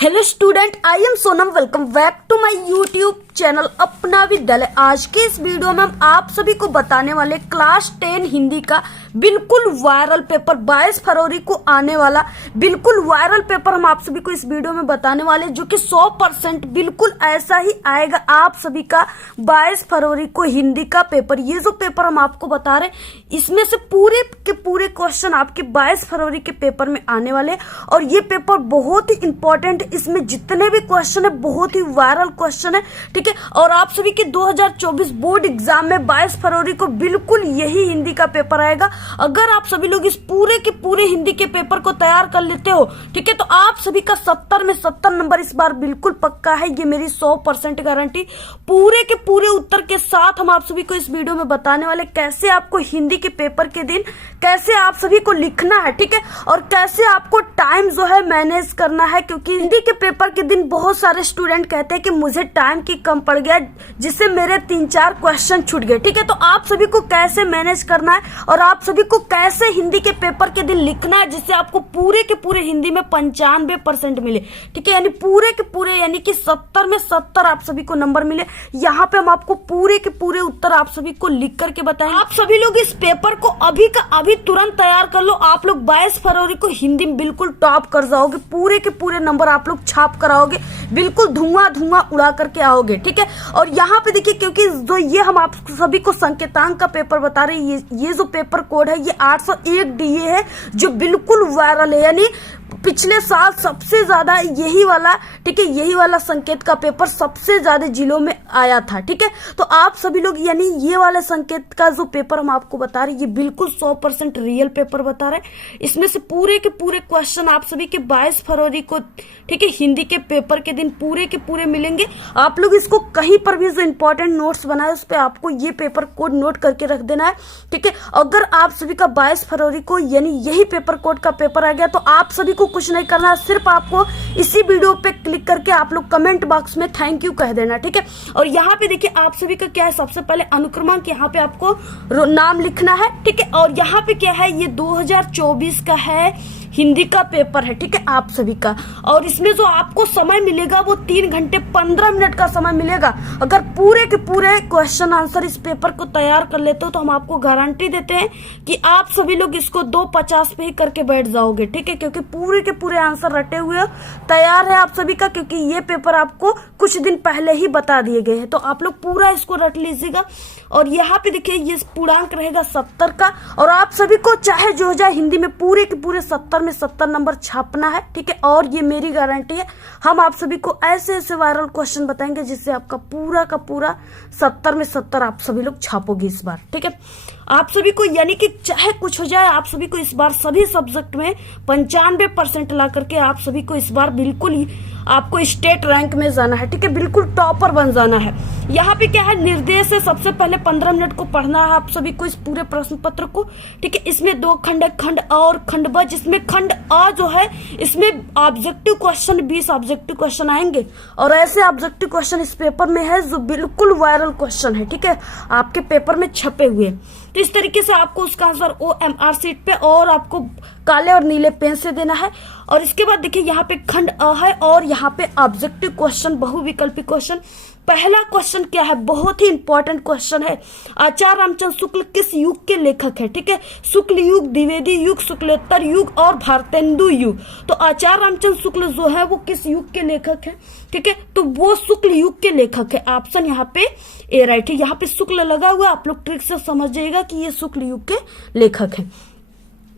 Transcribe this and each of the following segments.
Hello student, I am Sonam. Welcome back to my YouTube channel Apna Vidyalaya. आज के इस video में हम आप सभी को बताने वाले क्लास 10 हिंदी का बिल्कुल वायरल पेपर 22 फरवरी को आने वाला बिल्कुल वायरल पेपर हम आप सभी को इस वीडियो में बताने वाले, जो कि 100% बिल्कुल ऐसा ही आएगा आप सभी का 22 फरवरी को हिंदी का पेपर। ये जो पेपर हम आपको बता रहे हैं, इसमें से पूरे के पूरे क्वेश्चन आपके 22 फरवरी के पेपर में आने वाले, और ये पेपर बहुत ही इंपॉर्टेंट। इसमें जितने भी क्वेश्चन है बहुत ही वायरल क्वेश्चन है, ठीक है। और आप सभी के 2024 बोर्ड एग्जाम में 22 फरवरी को बिल्कुल यही हिंदी का पेपर आएगा। अगर आप सभी लोग इस पूरे के पूरे हिंदी के पेपर को तैयार कर लेते हो, ठीक है, तो आप सभी का 70 में 70 नंबर इस बार बिल्कुल पक्का है। ये मेरी 100% गारंटी। पूरे के पूरे उत्तर के साथ हम आप सभी को इस वीडियो में बताने वाले कैसे आपको हिंदी के पेपर के दिन कैसे आप सभी को लिखना है, ठीक है, और कैसे आपको टाइम जो है मैनेज करना है। क्योंकि हिंदी के पेपर के दिन बहुत सारे स्टूडेंट कहते हैं कि मुझे टाइम की कम पड़ गया, जिससे मेरे 3-4 क्वेश्चन छूट गए, ठीक है। तो आप सभी को कैसे मैनेज करना है और आप सभी को कैसे हिंदी के पेपर के दिन लिखना है, जिससे आपको पूरे के पूरे हिंदी में 95% मिले, ठीक है, यानी पूरे के पूरे यानी कि 70 में 70 आप सभी को नंबर मिले। यहाँ पे हम आपको पूरे के पूरे उत्तर आप सभी को लिख करके बताएंगे। आप सभी लोग इस पेपर को अभी का अभी तुरंत तैयार कर लो। आप लोग 22 फरवरी को हिंदी में बिल्कुल टॉप कर जाओगे। पूरे के पूरे नंबर आप लोग छाप कर आओगे, बिल्कुल धुआं धुआं उड़ा करके आओगे, ठीक है। और यहाँ पे देखिए, क्योंकि जो ये हम आप सभी को संकेतांक का पेपर बता रहे हैं, ये जो पेपर कोड है ये 801 DA है, जो बिल्कुल वायरल है। यानी पिछले साल सबसे ज्यादा यही वाला, ठीक है, यही वाला संकेत का पेपर सबसे ज्यादा जिलों में आया था, ठीक है। तो आप सभी लोग यानी ये वाले संकेत का जो पेपर हम आपको बता रहे हैं, ये बिल्कुल 100% रियल पेपर बता रहे हैं। इसमें से पूरे के पूरे क्वेश्चन आप सभी के 22 फरवरी को, ठीक है, हिंदी के पेपर के दिन पूरे के पूरे मिलेंगे। आप लोग इसको कहीं पर भी जो इंपॉर्टेंट नोट्स बनाए उस पर आपको ये पेपर कोड नोट करके रख देना है, ठीक है। अगर आप सभी का 22 फरवरी को यानी यही पेपर कोड का पेपर आ गया, तो आप सभी को कुछ नहीं करना है, सिर्फ आपको इसी वीडियो पे क्लिक करके आप लोग कमेंट बॉक्स में थैंक यू कह देना, ठीक है। और यहाँ पे देखिए आप सभी का क्या है, सबसे पहले अनुक्रमांक यहाँ पे आपको नाम लिखना है, ठीक है। और यहाँ पे क्या है, ये 2024 का है हिंदी का पेपर है, ठीक है, आप सभी का। और इसमें जो आपको समय मिलेगा वो 3 घंटे 15 मिनट का समय मिलेगा। अगर पूरे के पूरे क्वेश्चन आंसर इस पेपर को तैयार कर लेते हो, तो हम आपको गारंटी देते हैं कि आप सभी लोग इसको 2:50 पे ही करके बैठ जाओगे, ठीक है। क्योंकि पूरे के पूरे आंसर रटे हुए तैयार है आप सभी का, क्योंकि ये पेपर आपको कुछ दिन पहले ही बता दिए गए हैं। तो आप लोग पूरा इसको रट लीजिएगा। और यहाँ पे देखिए ये पूर्णांक रहेगा 70 का, और आप सभी को चाहे जो हो जाए हिंदी में पूरे के पूरे 70 में 70 नंबर छापना है, ठीक है। और ये मेरी गारंटी है, हम आप सभी को ऐसे ऐसे वायरल क्वेश्चन बताएंगे जिससे आपका पूरा का पूरा 70 में 70 आप सभी लोग छापोगे इस बार, ठीक है। आप सभी को यानी कि चाहे कुछ हो जाए, आप सभी को इस बार सभी सब्जेक्ट में 95% ला करके आप सभी को इस बार बिल्कुल ही आपको स्टेट रैंक में जाना है, ठीक है, बिल्कुल टॉपर बन जाना है। यहाँ पे क्या है, निर्देश है, सबसे पहले 15 मिनट को पढ़ना है आप सभी को इस पूरे प्रश्न पत्र को, ठीक है। इसमें 2 खंड है, खंड अ और खंड ब, जिसमें खंड अ जो है इसमें ऑब्जेक्टिव क्वेश्चन 20 ऑब्जेक्टिव क्वेश्चन आएंगे। और ऐसे ऑब्जेक्टिव क्वेश्चन इस पेपर में है जो बिल्कुल वायरल क्वेश्चन है, ठीक है, आपके पेपर में छपे हुए। तो इस तरीके से आपको उसका आंसर OMR शीट पे और आपको काले और नीले पेन से देना है। और इसके बाद देखिए यहाँ पे खंड अ है और यहाँ पे ऑब्जेक्टिव क्वेश्चन बहुविकल्पी क्वेश्चन। पहला क्वेश्चन क्या है, बहुत ही इंपॉर्टेंट क्वेश्चन है, आचार्य रामचंद्र शुक्ल किस युग के लेखक है, ठीक है। शुक्ल युग, द्विवेदी युग, शुक्लोत्तर युग और भारतेंदु युग। तो आचार्य रामचंद्र शुक्ल जो है वो किस युग के लेखक है, ठीक है, तो वो शुक्ल युग के लेखक है। ऑप्शन यहाँ पे ए राइट है। यहाँ पे शुक्ल लगा हुआ, आप लोग ट्रिक से समझ जाइएगा कि ये शुक्ल युग के लेखक है।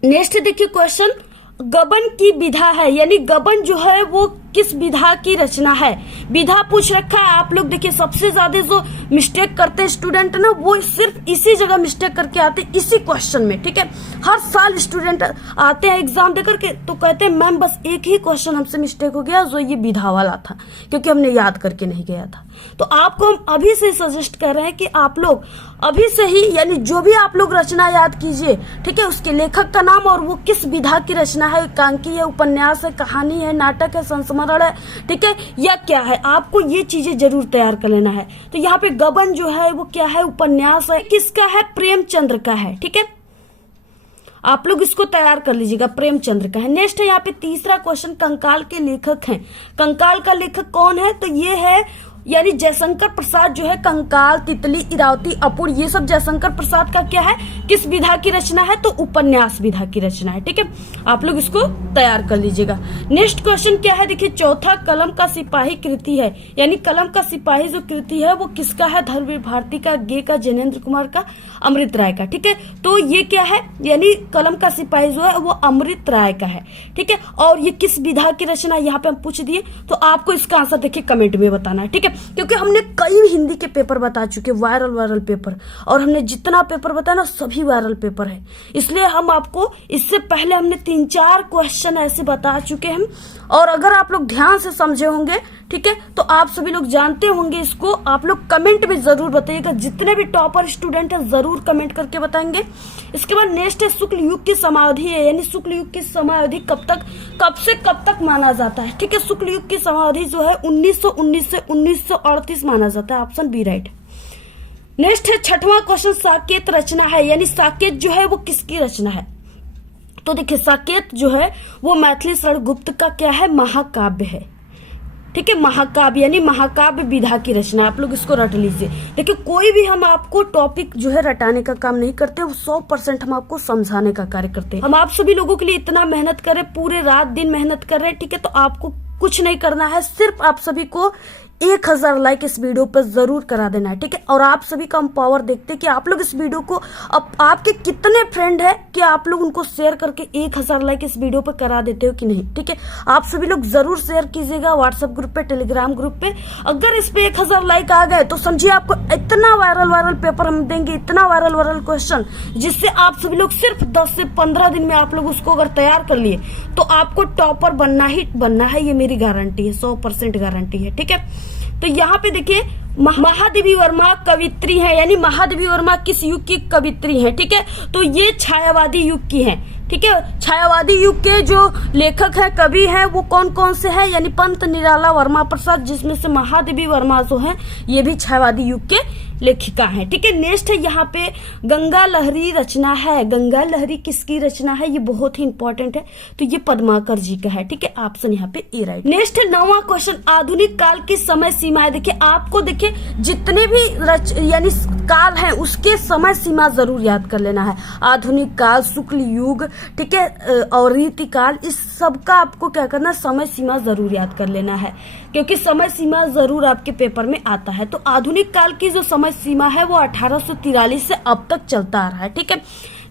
नेक्स्ट देखिए क्वेश्चन, गबन की विधा है, यानी गबन जो है वो किस विधा की रचना है। विधा पूछ रखा है। आप लोग देखिए सबसे ज्यादा जो मिस्टेक करते हैं स्टूडेंट ना, वो सिर्फ इसी जगह मिस्टेक करके आते हैं, इसी क्वेश्चन में, ठीक है। हर साल स्टूडेंट आते हैं एग्जाम देकर के, तो कहते हैं मैम बस एक ही क्वेश्चन हमसे मिस्टेक हो गया, जो ये विधा वाला था, क्योंकि हमने याद करके नहीं गया था। तो आपको हम अभी से सजेस्ट कर रहे हैं कि आप लोग अभी से ही यानी जो भी आप लोग रचना याद कीजिए, ठीक है, उसके लेखक का नाम और वो किस विधा की रचना है, एकांकी है, उपन्यास है, कहानी है, नाटक है, संस्मरण है, ठीक है, या क्या है, आपको ये चीजें जरूर तैयार कर लेना है। तो यहाँ पे गबन जो है वो क्या है, उपन्यास है, किसका है, प्रेमचंद्र का है, ठीक है। आप लोग इसको तैयार कर लीजिएगा, प्रेमचंद्र का है। नेक्स्ट है यहाँ पे तीसरा क्वेश्चन, कंकाल के लेखक हैं। कंकाल का लेखक कौन है? तो ये है यानी जयशंकर प्रसाद जो है कंकाल, तितली, इरावती, अपूर, ये सब जयशंकर प्रसाद का क्या है, किस विधा की रचना है? तो उपन्यास विधा की रचना है। ठीक है, आप लोग इसको तैयार कर लीजिएगा। नेक्स्ट क्वेश्चन क्या है, देखिए चौथा, कलम का सिपाही कृति है, यानी कलम का सिपाही जो कृति है वो किसका है? धर्मवीर भारती का, गे का, जैनेन्द्र कुमार का, अमृत राय का। ठीक है, तो ये क्या है, यानी कलम का सिपाही जो है वो अमृत राय का है। ठीक है, और ये किस विधा की रचना यहाँ पे हम पूछ दिए, तो आपको इसका आंसर देखिए कमेंट में बताना है। ठीक है, क्योंकि हमने कई हिंदी के पेपर बता चुके, वायरल पेपर, और हमने जितना पेपर बताया ना सभी वायरल पेपर है, इसलिए हम आपको इससे पहले हमने 3-4 क्वेश्चन ऐसे बता चुके हैं। और अगर आप लोग ध्यान से समझे होंगे, ठीक है, तो आप सभी लोग जानते होंगे इसको। आप लोग कमेंट में जरूर बताइएगा, जितने भी टॉपर स्टूडेंट हैं जरूर कमेंट करके बताएंगे। इसके बाद नेक्स्ट है शुक्ल युग की समाधि है, यानी शुक्ल युग की समाधि कब से कब तक माना जाता है? ठीक है, शुक्ल युग की समाधि जो है 1919 से 1938 माना जाता है, ऑप्शन बी राइट। नेक्स्ट है छठवां क्वेश्चन, साकेत रचना है, यानी साकेत जो है वो किसकी रचना है? तो देखिए साकेत जो है वो मैथिली शरण गुप्त का क्या है, महाकाव्य है। ठीक है, महाकाव्य यानी महाकाव्य विधा की रचना, आप लोग इसको रट लीजिए। देखिए कोई भी हम आपको टॉपिक जो है रटाने का काम नहीं करते, वो 100% हम आपको समझाने का कार्य करते हैं। हम आप सभी लोगों के लिए इतना मेहनत करें, पूरे रात दिन मेहनत कर रहे हैं। ठीक है, तो आपको कुछ नहीं करना है, सिर्फ आप सभी को 1000 लाइक इस वीडियो पर जरूर करा देना है। ठीक है, और आप सभी का हम पावर देखते हैं कि आप लोग इस वीडियो को, अब आपके कितने फ्रेंड है कि आप लोग उनको शेयर करके 1000 लाइक इस वीडियो पर करा देते हो कि नहीं। ठीक है, आप सभी लोग जरूर शेयर कीजिएगा व्हाट्सएप ग्रुप पे, टेलीग्राम ग्रुप पे। अगर इस पे 1000 लाइक आ गए तो समझिए आपको इतना वायरल पेपर हम देंगे, इतना वायरल क्वेश्चन, जिससे आप सभी लोग सिर्फ 10 से 15 दिन में आप लोग उसको अगर तैयार कर लिए तो आपको टॉपर बनना ही बनना है, ये मेरी गारंटी है, 100% गारंटी है। ठीक है, तो यहाँ पे देखिए महादेवी वर्मा कवित्री है, यानी महादेवी वर्मा किस युग की कवित्री है? ठीक है, तो ये छायावादी युग की है। ठीक है, छायावादी युग के जो लेखक है, कवि है, वो कौन कौन से हैं? यानी पंत निराला वर्मा प्रसाद, जिसमें से महादेवी वर्मा जो है ये भी छायावादी युग के लेखिका है। ठीक है, नेक्स्ट है यहाँ पे गंगा लहरी रचना है। गंगा लहरी किसकी रचना है? ये बहुत ही इंपॉर्टेंट है, तो ये पद्माकर जी का है। ठीक है, ऑप्शन यहाँ पे ए राइट। नेक्स्ट है 9वां क्वेश्चन, आधुनिक काल की समय सीमा है। देखिए आपको देखिए जितने भी यानी काल है उसके समय सीमा जरूर याद कर लेना है। आधुनिक काल, शुक्ल युग, ठीक है, और रीति काल, इस सब का आपको क्या करना है, समय सीमा जरूर याद कर लेना है, क्योंकि समय सीमा जरूर आपके पेपर में आता है। तो आधुनिक काल की जो समय सीमा है वो 1843 से अब तक चलता आ रहा है। ठीक है,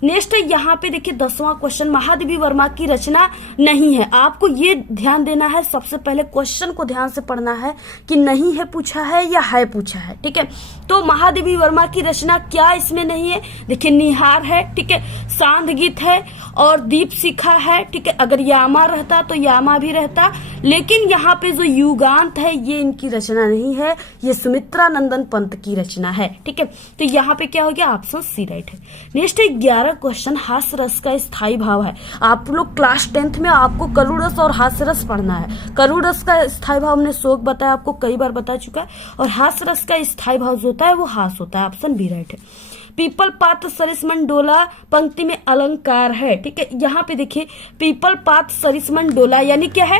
नेक्स्ट है यहाँ पे देखिए 10वां क्वेश्चन, महादेवी वर्मा की रचना नहीं है। आपको ये ध्यान देना है, सबसे पहले क्वेश्चन को ध्यान से पढ़ना है कि नहीं है पूछा है या है पूछा है। ठीक है, तो महादेवी वर्मा की रचना क्या इसमें नहीं है? देखिए निहार है, ठीक है, सांध गीत है और दीप शिखा है। ठीक है, अगर यामा रहता तो यामा भी रहता, लेकिन यहाँ पे जो युगांत है ये इनकी रचना नहीं है, ये सुमित्रा नंदन पंत की रचना है। ठीक है, तो यहाँ पे क्या हो गया, ऑप्शन सी राइट है। नेक्स्ट है 11 क्वेश्चन, हास्य रस का स्थायी भाव है। आप लोग क्लास 10th में आपको करुण रस और हास्य रस पढ़ना है। करुण रस का स्थायी भाव हमने शोक बताया, आपको कई बार बता चुका है, और हास्य रस का स्थायी भाव जो होता है वो हास होता है, ऑप्शन बी राइट है। पीपल पात सरिसमन डोला पंक्ति में अलंकार है। ठीक है, यहाँ पे देखिए पीपल पात सरिसमन डोला यानी क्या है,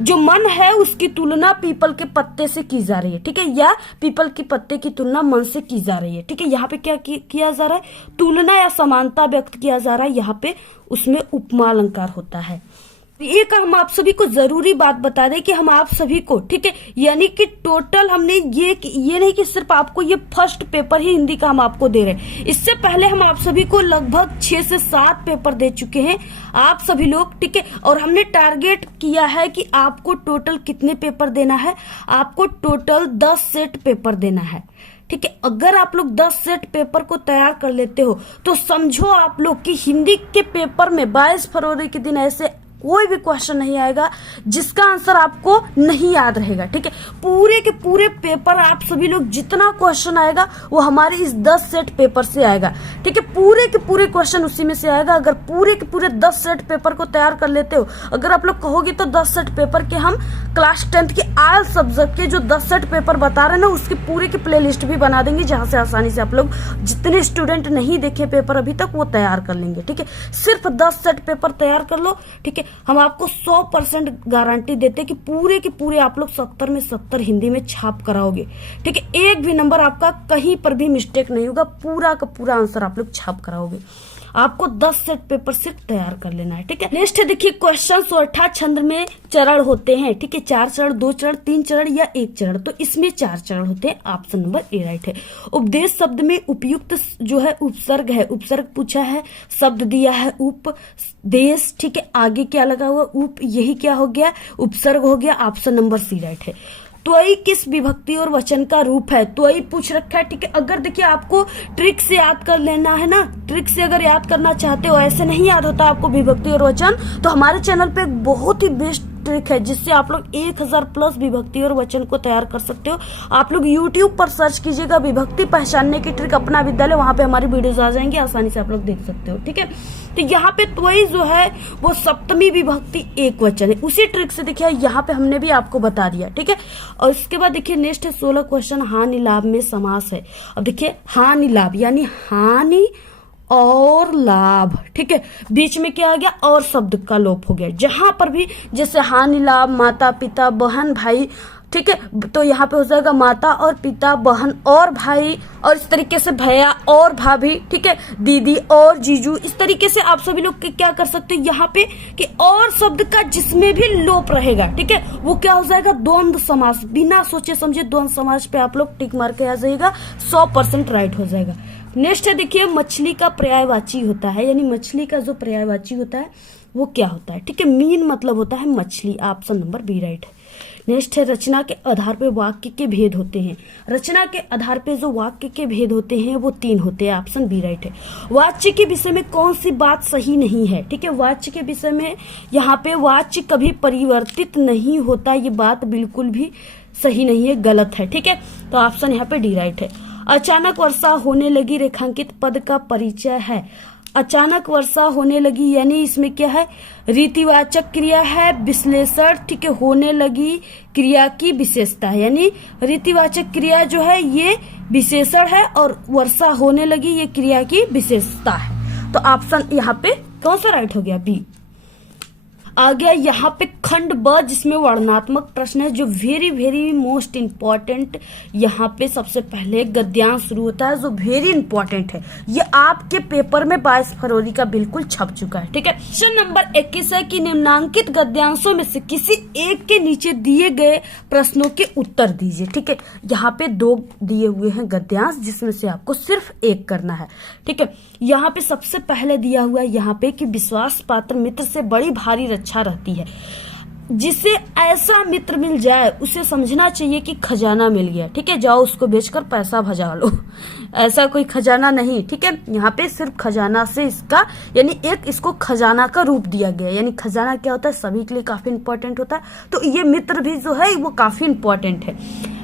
जो मन है उसकी तुलना पीपल के पत्ते से की जा रही है। ठीक है, या पीपल के पत्ते की तुलना मन से की जा रही है। ठीक है, यहाँ पे क्या किया जा रहा है, तुलना या समानता व्यक्त किया जा रहा है, यहाँ पे उसमें उपमा अलंकार होता है। एक हम आप सभी को जरूरी बात बता दें कि हम आप सभी को, ठीक है, यानी कि टोटल हमने ये नहीं कि सिर्फ आपको ये फर्स्ट पेपर ही हिंदी का हम आपको दे रहे हैं, इससे पहले हम आप सभी को लगभग 6 से 7 पेपर दे चुके हैं आप सभी लोग। ठीक है, और हमने टारगेट किया है कि आपको टोटल कितने पेपर देना है, आपको टोटल 10 सेट पेपर देना है। ठीक है, अगर आप लोग 10 सेट पेपर को तैयार कर लेते हो तो समझो आप लोग कि हिंदी के पेपर में 22 फरवरी के दिन ऐसे कोई भी क्वेश्चन नहीं आएगा जिसका आंसर आपको नहीं याद रहेगा। ठीक है, पूरे के पूरे पेपर आप सभी लोग जितना क्वेश्चन आएगा वो हमारे इस 10 सेट पेपर से आएगा। ठीक है, पूरे के पूरे क्वेश्चन उसी में से आएगा। अगर पूरे के पूरे 10 सेट पेपर को तैयार कर लेते हो, अगर आप लोग कहोगे तो 10 सेट पेपर के हम क्लास 10th के आल सब्जेक्ट के जो 10 सेट पेपर बता रहे हैं ना, उसकी पूरे की प्ले लिस्ट भी बना देंगे, जहां से आसानी से आप लोग जितने स्टूडेंट नहीं देखे पेपर अभी तक वो तैयार कर लेंगे। ठीक है, सिर्फ 10 सेट पेपर तैयार कर लो। ठीक है, हम आपको 100% गारंटी देते कि पूरे के पूरे आप लोग 70 में 70 हिंदी में छाप कराओगे। ठीक है, एक भी नंबर आपका कहीं पर भी मिस्टेक नहीं होगा, पूरा का पूरा आंसर आप लोग छाप कराओगे। आपको 10 सेट पेपर सिर्फ तैयार कर लेना है। ठीक है, नेक्स्ट है देखिए क्वेश्चन। सोरठा छंद में चरण होते हैं। ठीक है, 4 चरण, 2 चरण, 3 चरण या 1 चरण, तो इसमें 4 चरण होते हैं। ऑप्शन नंबर ए राइट है। उपदेश शब्द में उपयुक्त जो है उपसर्ग है। उपसर्ग पूछा है, शब्द दिया है उपदेश। ठीक है, आगे क्या लगा हुआ उप, यही क्या हो गया उपसर्ग हो गया। ऑप्शन नंबर सी राइट है। त्वयी किस विभक्ति और वचन का रूप है? त्वयी पूछ रखा है। ठीक है, अगर देखिए आपको ट्रिक से याद कर लेना है ना, ट्रिक से अगर याद करना चाहते हो, ऐसे नहीं याद होता आपको विभक्ति और वचन, तो हमारे चैनल पे एक बहुत ही बेस्ट ट्रिक है जिससे आप लोग 1000 प्लस विभक्ति और वचन को तैयार कर सकते हो। आप लोग YouTube पर सर्च कीजिएगा विभक्ति पहचानने की ट्रिक अपना विद्यालय, वहां पे हमारी वीडियोस आ जाएंगी, आसानी से आप लोग देख सकते हो। ठीक है, तो यहाँ पे त्वयी जो है वो सप्तमी विभक्ति एक वचन है। उसी ट्रिक से देखिए यहाँ पे हमने भी आपको बता दिया। ठीक है, और इसके बाद देखिए नेक्स्ट है 16 क्वेश्चन। हानि लाभ में समास है। अब देखिए हानि लाभ यानी हानि और लाभ। ठीक है, बीच में क्या आ गया और शब्द का लोप हो गया। जहां पर भी जैसे हानि लाभ माता पिता बहन भाई, ठीक है, तो यहाँ पे हो जाएगा माता और पिता, बहन और भाई, और इस तरीके से भैया और भाभी। ठीक है, दीदी और जीजू। इस तरीके से आप सभी लोग क्या कर सकते हैं यहाँ पे कि और शब्द का जिसमें भी लोप रहेगा, ठीक है, वो क्या हो जाएगा द्वंद्व समास। बिना सोचे समझे द्वंद्व समास पे आप लोग टिक मार के आ जाएगा, 100% राइट हो जाएगा। नेक्स्ट है देखिए मछली का पर्यायवाची होता है, यानी मछली का जो पर्यायवाची होता है वो क्या होता है? ठीक है, मीन मतलब होता है मछली। ऑप्शन नंबर बी राइट है। नेक्स्ट है रचना के आधार पे वाक्य के भेद होते हैं। रचना के आधार पे जो वाक्य के भेद होते हैं वो 3 होते हैं। ऑप्शन बी राइट है। वाच्य के विषय में कौन सी बात सही नहीं है? ठीक है, वाच्य के विषय में यहाँ पे वाच्य कभी परिवर्तित नहीं होता, ये बात बिल्कुल भी सही नहीं है, गलत है। ठीक है, तो ऑप्शन यहाँ पे डी राइट है। अचानक वर्षा होने लगी रेखांकित पद का परिचय है। अचानक वर्षा होने लगी यानी इसमें क्या है? रीतिवाचक क्रिया है, विश्लेषण। ठीक है, होने लगी क्रिया की विशेषता है, यानी रीतिवाचक क्रिया जो है ये विशेषण है और वर्षा होने लगी ये क्रिया की विशेषता है। तो ऑप्शन यहाँ पे कौन सा राइट हो गया? बी। आ गया यहाँ पे खंड ब जिसमें वर्णनात्मक प्रश्न है, जो वेरी वेरी मोस्ट इंपॉर्टेंट। यहाँ पे सबसे पहले गद्यांश शुरू होता है जो वेरी इंपॉर्टेंट है। ये आपके पेपर में 22 फरवरी का बिल्कुल छप चुका है। ठीक है, क्वेश्चन नंबर 21 है कि निम्नांकित गद्यांशों में से किसी एक के नीचे दिए गए प्रश्नों के उत्तर दीजिए। ठीक है, यहाँ पे 2 दिए हुए हैं गद्यांश जिसमें से आपको सिर्फ एक करना है। ठीक है, यहाँ पे सबसे पहले दिया हुआ है यहाँ पे कि विश्वास पात्र मित्र से बड़ी भारी रक्षा रहती है। जिसे ऐसा मित्र मिल जाए उसे समझना चाहिए कि खजाना मिल गया। ठीक है, जाओ उसको बेचकर पैसा भजा लो, ऐसा कोई खजाना नहीं। ठीक है, यहाँ पे सिर्फ खजाना से इसका यानी एक इसको खजाना का रूप दिया गया। यानी खजाना क्या होता है सभी के लिए काफी इंपॉर्टेंट होता है, तो ये मित्र भी जो है वो काफी इंपॉर्टेंट है।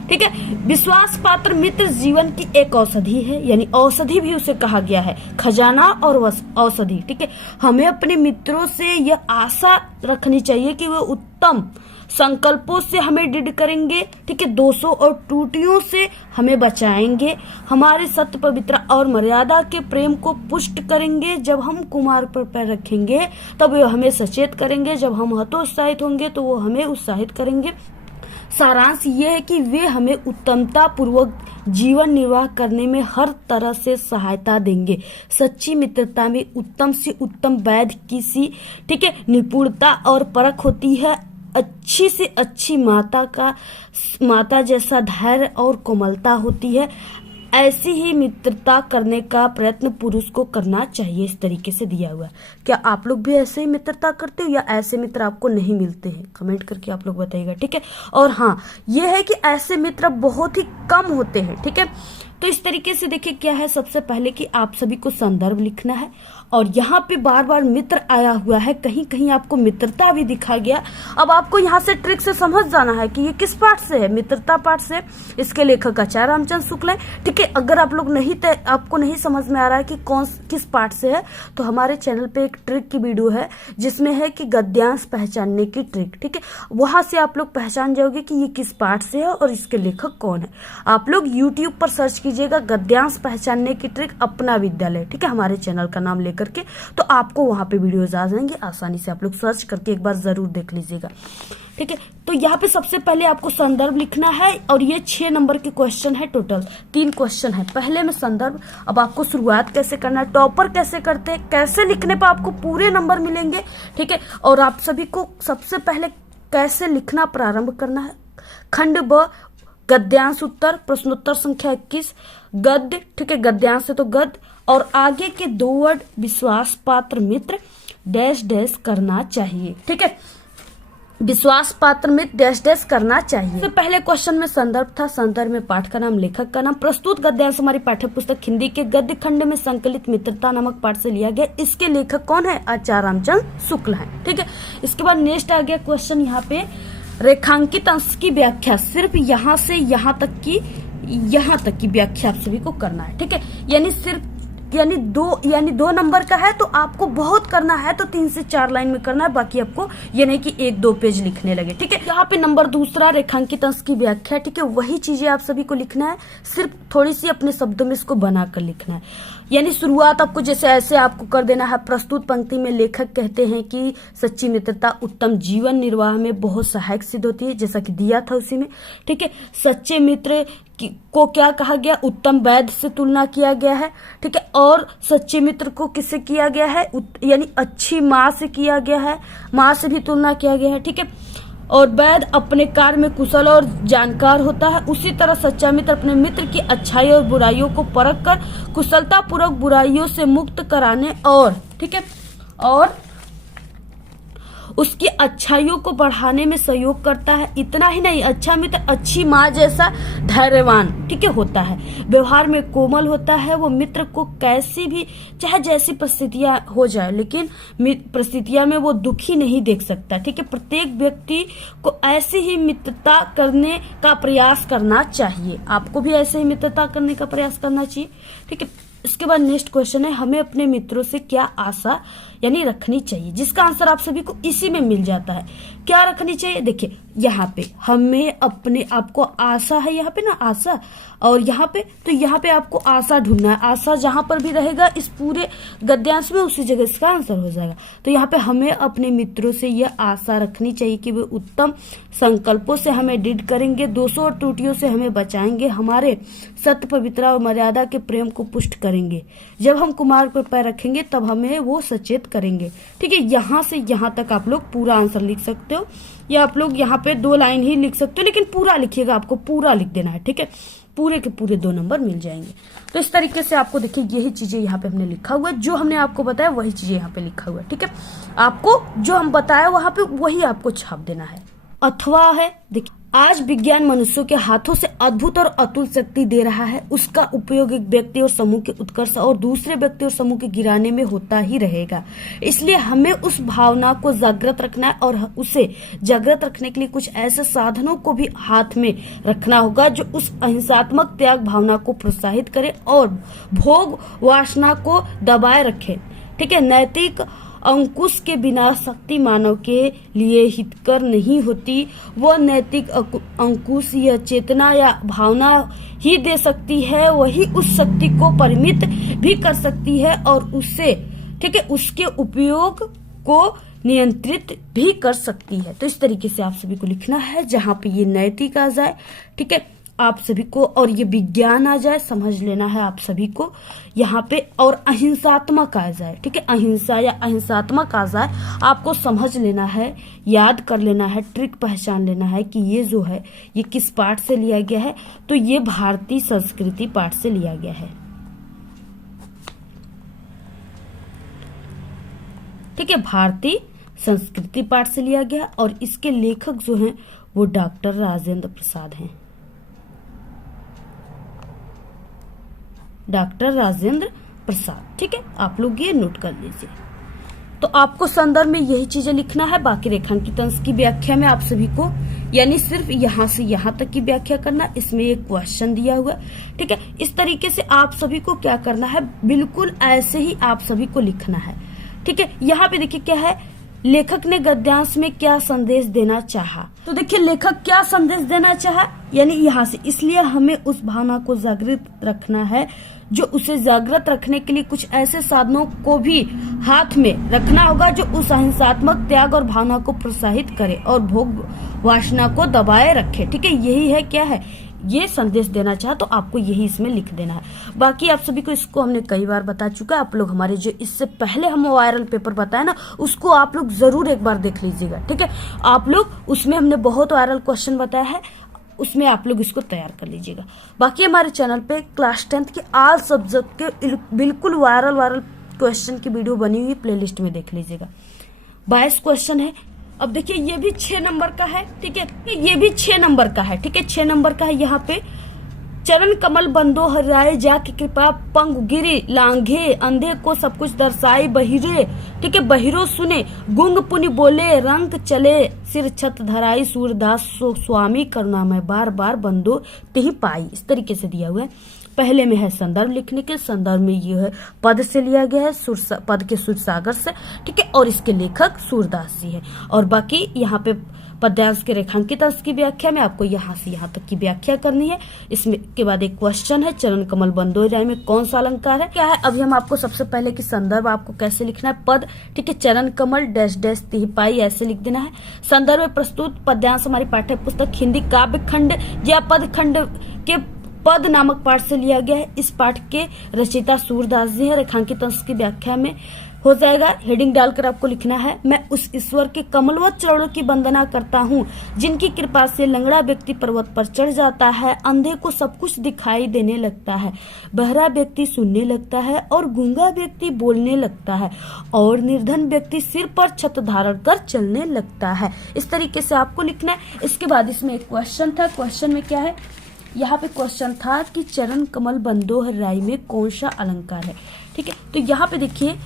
ठीक है, विश्वास पात्र मित्र जीवन की एक औषधि है, यानी औषधि भी उसे कहा गया है, खजाना और औषधि। ठीक है, हमें अपने मित्रों से यह आशा रखनी चाहिए कि वे उत्तम संकल्पों से हमें दृढ़ करेंगे। ठीक है, दोषों और त्रुटियों से हमें बचाएंगे, हमारे सत्य पवित्रता और मर्यादा के प्रेम को पुष्ट करेंगे। जब हम कुमार्ग पर पैर रखेंगे तब वे हमें सचेत करेंगे, जब हम हतोत्साहित होंगे तो वो हमें उत्साहित करेंगे। सारांश ये है कि वे हमें उत्तमता पूर्वक जीवन निर्वाह करने में हर तरह से सहायता देंगे। सच्ची मित्रता में उत्तम से उत्तम वैध की सी ठीक है निपुणता और परख होती है। अच्छी से अच्छी माता जैसा धैर्य और कोमलता होती है। ऐसी ही मित्रता करने का प्रयत्न पुरुष को करना चाहिए। इस तरीके से दिया हुआ है। क्या आप लोग भी ऐसे ही मित्रता करते हो या ऐसे मित्र आपको नहीं मिलते हैं? कमेंट करके आप लोग बताइएगा। ठीक है, और हाँ ये है कि ऐसे मित्र बहुत ही कम होते हैं। ठीक है, तो इस तरीके से देखिए क्या है, सबसे पहले कि आप सभी को संदर्भ लिखना है और यहाँ पे बार बार मित्र आया हुआ है, कहीं कहीं आपको मित्रता भी दिखा गया। अब आपको यहाँ से ट्रिक से समझ जाना है कि ये किस पाठ से है, मित्रता पाठ से। इसके लेखक आचार्य रामचंद्र शुक्ल है। ठीक है, अगर आप लोग आपको नहीं समझ में आ रहा है कि किस पाठ से है, तो हमारे चैनल पे एक ट्रिक की वीडियो है जिसमें है कि गद्यांश पहचानने की ट्रिक। ठीक है, वहां से आप लोग पहचान जाओगे कि ये किस पाठ से है और इसके लेखक कौन है। आप लोग यूट्यूब पर सर्च कीजिएगा गद्यांश पहचानने की ट्रिक अपना विद्यालय, ठीक है, हमारे चैनल का नाम लेकर के, तो आपको वहां पे वीडियोज आ जाएंगे। आसानी से आप लोग सर्च करके एक बार जरूर देख लीजिएगा। ठीक है, तो यहाँ पे सबसे पहले आपको संदर्भ लिखना है और ये 6 नंबर के क्वेश्चन है, टोटल 3 क्वेश्चन है। पहले में संदर्भ। अब आपको शुरुआत कैसे करना है, टॉपर कैसे करते हैं, कैसे लिखने पर आपको पूरे नंबर मिलेंगे। ठीक है, और आप सभी को सबसे पहले कैसे लिखना प्रारंभ करना है। खंड ब, गद्यांश उत्तर, प्रश्नोत्तर संख्या 21, गद्य। ठीक है, गद्यांश है तो गद्य, और आगे के 2 वर्ड विश्वास पात्र मित्र डैश डैश करना चाहिए। ठीक है, विश्वास पात्र मित्र डैश डैश करना चाहिए। तो पहले क्वेश्चन में संदर्भ था, संदर्भ में पाठ का नाम, लेखक का नाम। प्रस्तुत गद्यांश हमारी पाठ्य पुस्तक हिंदी के गद्य खंड में संकलित मित्रता नामक पाठ से लिया गया। इसके लेखक कौन है, आचार्य रामचंद्र शुक्ल है। ठीक है, इसके बाद नेक्स्ट आ गया क्वेश्चन यहाँ पे, रेखांकित अंश की व्याख्या। सिर्फ यहाँ से यहाँ तक की व्याख्या आप सभी को करना है। ठीक है, यानी दो नंबर का है तो आपको बहुत करना है तो 3 से 4 लाइन में करना है, बाकी आपको ये नहीं कि 1-2 पेज लिखने लगे। ठीक है, यहाँ पे नंबर दूसरा रेखांकित अंश की व्याख्या। ठीक है, वही चीजें आप सभी को लिखना है, सिर्फ थोड़ी सी अपने शब्दों में इसको बनाकर लिखना है। यानी शुरुआत आपको जैसे ऐसे आपको कर देना है। प्रस्तुत पंक्ति में लेखक कहते हैं कि सच्ची मित्रता उत्तम जीवन निर्वाह में बहुत सहायक सिद्ध होती है, जैसा कि दिया था उसी में। ठीक है, सच्चे मित्र को क्या कहा गया, उत्तम वैद्य से तुलना किया गया है। ठीक है, और सच्चे मित्र को किससे किया गया है, यानी अच्छी माँ से किया गया है, माँ से भी तुलना किया गया है। ठीक है, और वैद्य अपने कार्य में कुशल और जानकार होता है। उसी तरह सच्चा मित्र अपने मित्र की अच्छाई और बुराइयों को परख कर कुशलता पूर्वक बुराइयों से मुक्त कराने और, ठीक है, और उसकी अच्छाइयों को बढ़ाने में सहयोग करता है। इतना ही नहीं, अच्छा मित्र अच्छी माँ जैसा धैर्यवान, ठीक है, होता है, व्यवहार में कोमल होता है। वो मित्र को कैसी भी चाहे जैसी परिस्थितियां हो जाए, लेकिन परिस्थितियां में वो दुखी नहीं देख सकता। ठीक है, प्रत्येक व्यक्ति को ऐसी ही मित्रता करने का प्रयास करना चाहिए। आपको भी ऐसे ही मित्रता करने का प्रयास करना चाहिए। ठीक है, इसके बाद नेक्स्ट क्वेश्चन है, हमें अपने मित्रों से क्या आशा यानी रखनी चाहिए, जिसका आंसर आप सभी को इसी में मिल जाता है। क्या रखनी चाहिए, देखिए यहाँ पे हमें अपने आपको आशा है, यहाँ पे ना आशा, और यहाँ पे तो यहाँ पे आपको आशा ढूंढना है। आशा जहां पर भी रहेगा इस पूरे गद्यांश में, उसी जगह इसका आंसर हो जाएगा। तो यहाँ पे हमें अपने मित्रों से यह आशा रखनी चाहिए कि वे उत्तम संकल्पों से हमें दृढ़ करेंगे, दोषों और त्रुटियों से हमें बचाएंगे, हमारे सत्य, पवित्रता और मर्यादा के प्रेम को पुष्ट करेंगे। जब हम कुमार्ग पर पैर रखेंगे तब हमें वो सचेत करेंगे। ठीक है, यहाँ से यहाँ तक आप लोग पूरा आंसर लिख सकते हो, या आप लोग यहाँ पे 2 लाइन ही लिख सकते हो, लेकिन पूरा लिखिएगा, आपको पूरा लिख देना है। ठीक है, पूरे के पूरे 2 नंबर मिल जाएंगे। तो इस तरीके से आपको देखिए यही चीजें यहाँ पे हमने लिखा हुआ है, जो हमने आपको बताया वही चीजें यहाँ पे लिखा हुआ है। ठीक है, आपको जो हम बताया वहां पे वही आपको छाप देना है। अथवा है, देखिए आज विज्ञान मनुष्यों के हाथों से अद्भुत और अतुल शक्ति दे रहा है। उसका उपयोग एक व्यक्ति और समूह के उत्कर्ष और दूसरे व्यक्ति और समूह के गिराने में होता ही रहेगा। इसलिए हमें उस भावना को जागृत रखना है और उसे जागृत रखने के लिए कुछ ऐसे साधनों को भी हाथ में रखना होगा जो उस अहिंसात्मक त्याग भावना को प्रोत्साहित करे और भोग वासना को दबाए रखे। ठीक है, नैतिक अंकुश के बिना शक्ति मानव के लिए हितकर नहीं होती। वह नैतिक अंकुश या चेतना या भावना ही दे सकती है, वही उस शक्ति को परिमित भी कर सकती है और उससे, ठीक है, उसके उपयोग को नियंत्रित भी कर सकती है। तो इस तरीके से आप सभी को लिखना है, जहां पे ये नैतिक आ जाए, ठीक है, आप सभी को, और ये विज्ञान आ जाए, समझ लेना है आप सभी को यहाँ पे, और अहिंसात्मक आ जाए। ठीक है, अहिंसा या अहिंसात्मक आ जाए, आपको समझ लेना है, याद कर लेना है, ट्रिक पहचान लेना है कि ये जो है ये किस पाठ से लिया गया है। तो ये भारतीय संस्कृति पाठ से लिया गया है। ठीक है, भारतीय संस्कृति पाठ से लिया गया, और इसके लेखक जो हैं वो डॉक्टर राजेंद्र प्रसाद हैं। डॉक्टर राजेंद्र प्रसाद। ठीक है, आप लोग ये नोट कर लीजिए। तो आपको संदर्भ में यही चीजें लिखना है। बाकी रेखांकित अंश की व्याख्या में आप सभी को यानी सिर्फ यहाँ से यहाँ तक की व्याख्या करना। इसमें एक क्वेश्चन दिया हुआ। ठीक है, इस तरीके से आप सभी को क्या करना है, बिल्कुल ऐसे ही आप सभी को लिखना है। ठीक है, यहाँ पे देखिए क्या है, लेखक ने गद्यांश में क्या संदेश देना चाहा। तो देखिए लेखक क्या संदेश देना चाहा, यानी यहाँ से, इसलिए हमें उस भावना को जागृत रखना है जो उसे जागृत रखने के लिए कुछ ऐसे साधनों को भी हाथ में रखना होगा जो उस अहिंसात्मक त्याग और भावना को प्रोत्साहित करे और भोग वासना को दबाए रखे। ठीक है, यही है क्या है, ये संदेश देना चाहा, तो आपको यही इसमें लिख देना है। बाकी आप सभी को इसको हमने कई बार बता चुका है। आप लोग हमारे जो इससे पहले हम वायरल पेपर बताए ना, उसको आप लोग जरूर एक बार देख लीजिएगा। ठीक है, आप लोग उसमें हमने बहुत वायरल क्वेश्चन बताया है, उसमें आप लोग इसको तैयार कर लीजिएगा। बाकी हमारे चैनल पे क्लास 10th के ऑल सब्जेक्ट के बिल्कुल वायरल क्वेश्चन की वीडियो बनी हुई प्लेलिस्ट में देख लीजिएगा। 22 क्वेश्चन है। अब देखिए ये भी 6 नंबर का है। ठीक है, ये भी 6 नंबर का है। ठीक है, 6 नंबर का है। यहाँ पे चरण कमल बंदो हराए जाके कृपा पंग गिरे लांघे अंधे को सब कुछ दर्शाए बहिरे। ठीक है, बहिरो सुने गुंग पुनि बोले रंग चले सिर छत धराई सूरदास स्वामी करुणामय बार बार बंदो तिहि पाई। इस तरीके से दिया हुआ है। पहले में है संदर्भ लिखने के, संदर्भ में ये है पद से लिया गया है, पद के सूरसागर से। ठीक है, और इसके लेखक सूरदास जी है। और बाकी यहाँ पे पद्यांश के रेखांकित अंश की व्याख्या में आपको यहाँ से यहाँ तक की व्याख्या करनी है। इसमें के बाद एक क्वेश्चन है, चरण कमल बंदो राय में कौन सा अलंकार है, क्या है। अभी हम आपको सबसे पहले की संदर्भ आपको कैसे लिखना है, पद। ठीक है, चरण कमल डैश डैश तिहिपाई ऐसे लिख देना है। संदर्भ में प्रस्तुत पद्यांश हमारी पाठ्य पुस्तक हिंदी काव्य खंड या पद खंड के पद नामक पाठ से लिया गया है। इस पाठ के रचयिता सूरदास जी है। रेखांकित अंश की व्याख्या में हो जाएगा, हेडिंग डालकर आपको लिखना है, मैं उस ईश्वर के कमलवत चरणों की वंदना करता हूँ जिनकी कृपा से लंगड़ा व्यक्ति पर्वत पर चढ़ जाता है, अंधे को सब कुछ दिखाई देने लगता है, बहरा व्यक्ति सुनने लगता है और गूंगा व्यक्ति बोलने लगता है और निर्धन व्यक्ति सिर पर छत धारण कर चलने लगता है। इस तरीके से आपको लिखना है। इसके बाद इसमें एक क्वेश्चन था। क्वेश्चन में क्या है, यहाँ पे क्वेश्चन था कि चरण कमल बंदोह राय में कौन सा अलंकार है। ठीक है, तो यहाँ पे देखिए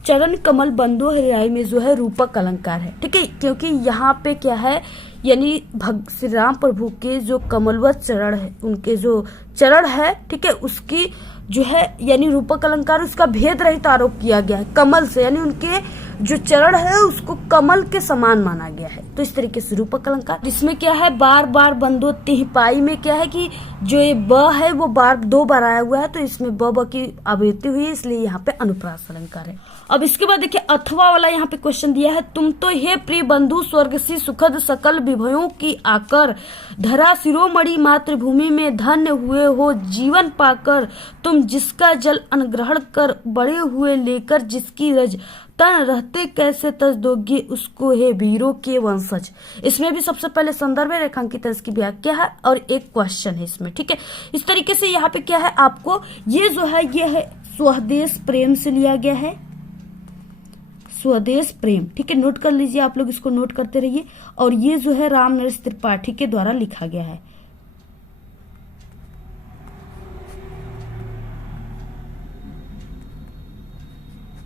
चरण कमल बंदोह राय में जो है रूपक अलंकार है। ठीक है, क्योंकि यहाँ पे क्या है, यानी श्री राम प्रभु के जो कमलवत चरण है, उनके जो चरण है, ठीक है, उसकी जो है यानी रूपक अलंकार, उसका भेद रहित आरोप किया गया है कमल से, यानी उनके जो चरण है उसको कमल के समान माना गया है। तो इस तरीके से रूपक अलंकार। इसमें क्या है, बार बार बंदो तिहिपाई में क्या है कि जो ये ब है वो बार 2 बार आया हुआ है, तो इसमें ब की आवृत्ति हुई है, इसलिए यहाँ पे अनुप्रास अलंकार है। अब इसके बाद देखिए अथवा वाला यहाँ पे क्वेश्चन दिया है, तुम तो हे प्रिय बंधु स्वर्ग सी सुखद सकल विभयों की आकर धरा शिरोमणि मातृभूमि में धन्य हुए हो जीवन पाकर, तुम जिसका जल अनुग्रहण कर बड़े हुए लेकर जिसकी रज तन रहते कैसे तज दोगे उसको हे वीरों के वंशज। इसमें भी सबसे पहले संदर्भ है, रेखांकित अंश की व्याख्या है और एक क्वेश्चन है इसमें। ठीक है, इस तरीके से यहाँ पे क्या है, आपको ये जो है ये है स्वदेश प्रेम से लिया गया है, स्वदेश प्रेम। ठीक है, नोट कर लीजिए, आप लोग इसको नोट करते रहिए। और ये जो है राम नरेश त्रिपाठी के द्वारा लिखा गया है।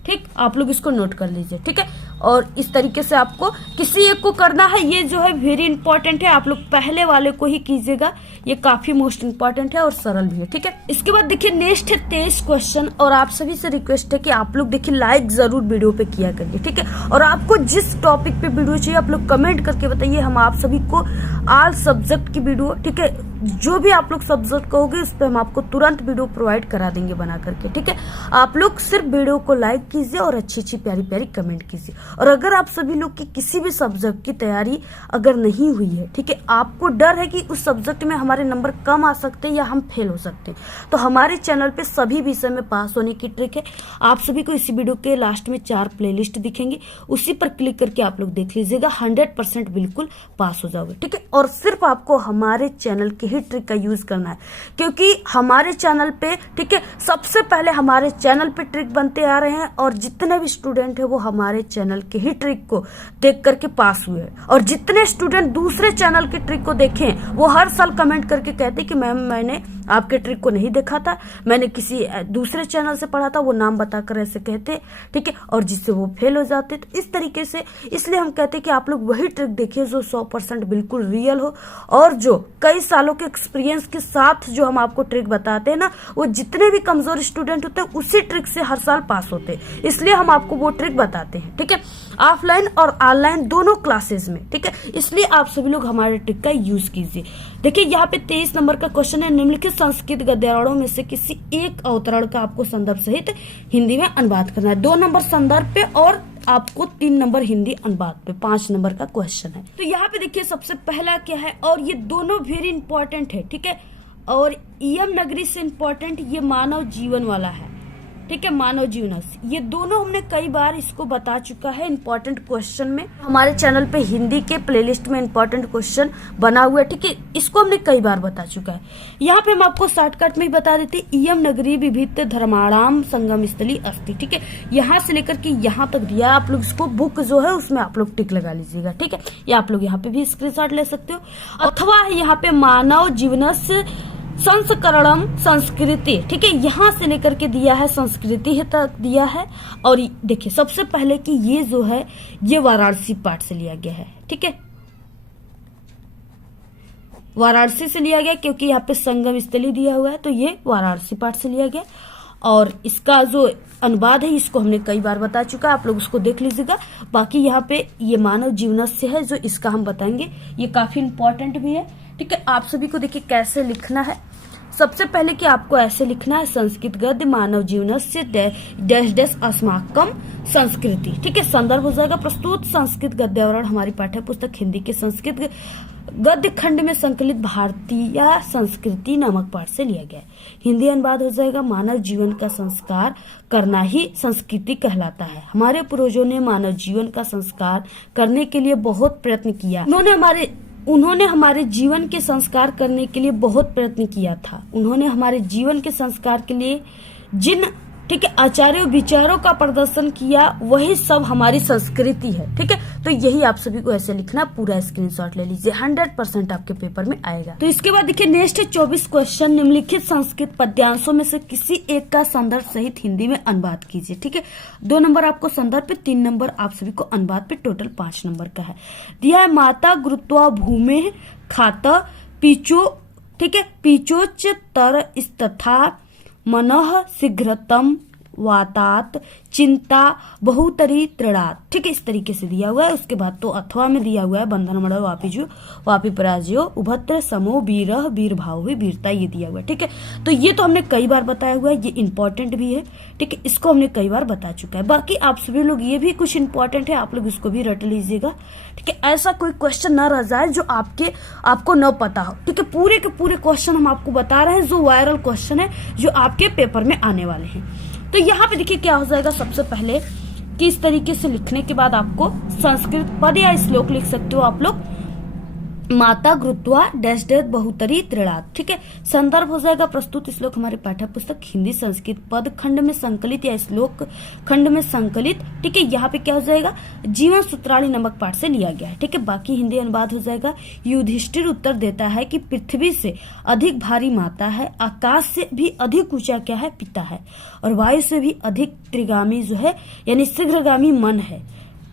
ठीक, आप लोग इसको नोट कर लीजिए। ठीक है, और इस तरीके से आपको किसी एक को करना है, ये जो है वेरी इंपॉर्टेंट है, आप लोग पहले वाले को ही कीजिएगा, ये काफी मोस्ट इंपॉर्टेंट है और सरल भी है। ठीक है, इसके बाद देखिए नेक्स्ट है 23 क्वेश्चन, और आप सभी से रिक्वेस्ट है कि आप लोग देखिए लाइक जरूर वीडियो पे किया करिए। ठीक है, और आपको जिस टॉपिक पे वीडियो चाहिए आप लोग कमेंट करके बताइए, हम आप सभी को ऑल सब्जेक्ट की वीडियो, ठीक है, जो भी आप लोग सब्जेक्ट कहोगे उस पर हम आपको तुरंत वीडियो प्रोवाइड करा देंगे बना करके। ठीक है, आप लोग सिर्फ वीडियो को लाइक कीजिए और अच्छी अच्छी प्यारी प्यारी कमेंट कीजिए। और अगर आप सभी लोग की किसी भी सब्जेक्ट की तैयारी अगर नहीं हुई है, ठीक है, आपको डर है कि उस सब्जेक्ट में हमारे नंबर कम आ सकते हैं या हम फेल हो सकते हैं, तो हमारे चैनल पे सभी विषय में पास होने की ट्रिक है। आप सभी को इसी वीडियो के लास्ट में 4 प्लेलिस्ट दिखेंगे, उसी पर क्लिक करके आप लोग देख लीजिएगा, 100% बिल्कुल पास हो जाओगे। ठीक है, और सिर्फ आपको हमारे चैनल के ही ट्रिक का यूज करना है, क्योंकि हमारे चैनल पे, ठीक है, सबसे पहले हमारे चैनल पे ट्रिक बनते आ रहे हैं और जितने भी स्टूडेंट है वो हमारे चैनल के ही ट्रिक को देख करके पास हुए हैं। और जितने स्टूडेंट दूसरे चैनल के ट्रिक को देखें वो हर साल कमेंट करके कहते कि मैम मैंने आपके ट्रिक को नहीं देखा था, मैंने किसी दूसरे चैनल से पढ़ा था, वो नाम बताकर ऐसे कहते, ठीक है, और जिससे वो फेल हो जाते। तो इस तरीके से इसलिए हम कहते हैं कि आप लोग वही ट्रिक देखिए जो 100% बिल्कुल रियल हो, और जो कई सालों के एक्सपीरियंस के साथ जो हम आपको ट्रिक बताते हैं ना, वो जितने भी कमजोर स्टूडेंट होते हैं उसी ट्रिक से हर साल पास होते हैं, इसलिए हम आपको वो ट्रिक बताते हैं, ठीक है, ऑफलाइन और ऑनलाइन दोनों क्लासेस में, ठीक है। इसलिए आप सभी लोग हमारे ट्रिक का यूज कीजिए। देखिए यहाँ पे 23 नंबर का क्वेश्चन है, निम्नलिखित संस्कृत गद्यावरणों में से किसी एक अवतरण का आपको संदर्भ सहित हिंदी में अनुवाद करना है। 2 नंबर संदर्भ पे और आपको 3 नंबर हिंदी अनुवाद पे, 5 नंबर का क्वेश्चन है। तो यहाँ पे देखिए सबसे पहला क्या है, और ये दोनों वेरी इंपॉर्टेंट है, ठीक है, और यम नगरी से इंपॉर्टेंट ये मानव जीवन वाला है, ठीक है, मानव जीवन, ये दोनों हमने कई बार इसको बता चुका है इंपॉर्टेंट क्वेश्चन में। हमारे चैनल पे हिंदी के प्लेलिस्ट में इंपॉर्टेंट क्वेश्चन बना हुआ है, ठीक है, इसको हमने कई बार बता चुका है। यहाँ पे हम आपको शॉर्टकट में ही बता देते, इयम नगरी विभिन्न धर्माणाम संगम स्थली अस्ति, ठीक है, यहाँ से लेकर के यहाँ तक दिया, आप लोग इसको बुक जो है उसमें आप लोग टिक लगा लीजिएगा, ठीक है, या आप लोग यहाँ पे भी स्क्रीनशॉट ले सकते हो, अथवा यहाँ पे मानव जीवनस्य संस्करणम संस्कृति, ठीक है, यहाँ से लेकर के दिया है संस्कृति तक दिया है। और देखिए सबसे पहले कि ये जो है ये वाराणसी पाठ से लिया गया है, ठीक है, वाराणसी से लिया गया क्योंकि यहाँ पे संगम स्थली दिया हुआ है, तो ये वाराणसी पाठ से लिया गया। और इसका जो अनुवाद है इसको हमने कई बार बता चुका है, आप लोग उसको देख लीजिएगा। बाकी यहाँ पे ये मानव जीवनस्य है जो इसका हम बताएंगे, ये काफी इंपॉर्टेंट भी है, ठीक है। आप सभी को देखिए कैसे लिखना है, सबसे पहले कि आपको ऐसे लिखना है, संस्कृत गद्य मानव जीवनस्य डैश डैश अस्माकम संस्कृति, ठीक है, संदर्भ हो जाएगा प्रस्तुत संस्कृत गद्यावरण हमारी पाठ्य पुस्तक हिंदी के संस्कृत गद्य खंड में संकलित भारतीय संस्कृति नामक पाठ से लिया गया है। हिंदी अनुवाद हो जाएगा, मानव जीवन का संस्कार करना ही संस्कृति कहलाता है। हमारे पूर्वजों ने मानव जीवन का संस्कार करने के लिए बहुत प्रयत्न किया, उन्होंने हमारे जीवन के संस्कार करने के लिए बहुत प्रयत्न किया था। उन्होंने हमारे जीवन के संस्कार के लिए जिन, ठीक है, आचार्यों विचारों का प्रदर्शन किया वही सब हमारी संस्कृति है, ठीक है। तो यही आप सभी को ऐसे लिखना, पूरा स्क्रीनशॉट ले लीजिए, 100% आपके पेपर में आएगा। तो इसके बाद देखिए नेक्स्ट 24 क्वेश्चन, निम्नलिखित संस्कृत पद्यांशों में से किसी एक का संदर्भ सहित हिंदी में अनुवाद कीजिए, ठीक है। 2 नंबर आपको संदर्भ पे, 3 नंबर आप सभी को अनुवाद पे, टोटल 5 नंबर का है। दिया है, माता गुरुत्वा भूमि खाता पीचो, ठीक है, पीचोच तर तथा मनः शीघ्रतम वातात चिंता बहुतरी तृणात, ठीक है, इस तरीके से दिया हुआ है। उसके बाद तो अथवा में दिया हुआ है, बंधन मड़ वापिजो वापि पराजयो उभत्र समो वीरह वीर भाव वीरता, ये दिया हुआ है, ठीक है। तो ये तो हमने कई बार बताया हुआ है, ये इंपॉर्टेंट भी है, ठीक है, इसको हमने कई बार बता चुका है। बाकी आप सभी लोग ये भी कुछ इंपॉर्टेंट है, आप लोग इसको भी रट लीजिएगा, ठीक है, ऐसा कोई क्वेश्चन ना रह जाए जो आपको न पता हो, ठीक है। पूरे के पूरे क्वेश्चन हम आपको बता रहे हैं जो वायरल क्वेश्चन है जो आपके पेपर में आने वाले हैं। तो यहाँ पे देखिए क्या हो जाएगा, सबसे पहले कि इस तरीके से लिखने के बाद आपको संस्कृत पद या श्लोक लिख सकते हो आप लोग, माता गुरुत्वा डैश डैश बहुतरी तृणात, ठीक है। संदर्भ हो जाएगा प्रस्तुत श्लोक हमारे पाठ्य पुस्तक हिंदी संस्कृत पद खंड में संकलित या श्लोक खंड में संकलित, ठीक है। यहाँ पे क्या हो जाएगा, जीवन सूत्रावली नामक पाठ से लिया गया है, ठीक है। बाकी हिंदी अनुवाद हो जाएगा, युधिष्ठिर उत्तर देता है कि पृथ्वी से अधिक भारी माता है, आकाश से भी अधिक ऊंचा क्या है, पिता है, और वायु से भी अधिक त्रिगामी जो है यानी शीघ्रगामी मन है,